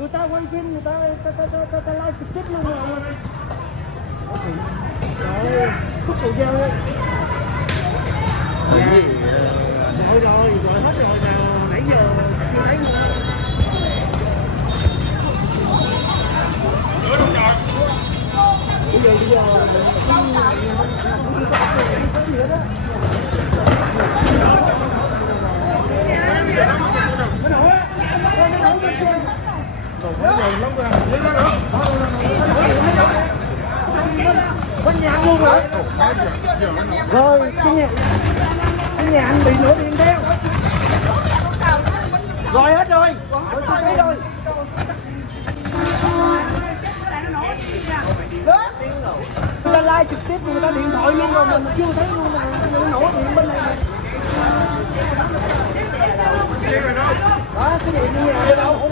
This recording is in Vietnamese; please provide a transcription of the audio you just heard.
người ta quay phim người ta like trực tiếp luôn rồi. Rồi khúc cầu dao đi. Rồi hết rồi nào nãy giờ chưa thấy luôn. Bây giờ có nhà luôn rồi. Rồi cái nhà anh bị nửa điện theo. Rồi hết rồi. Rồi tôi thấy rồi. Người ta like trực tiếp người ta điện thoại luôn rồi mình chưa thấy luôn mà nó nổ điện bên này. Đó cái điện như vậy đâu.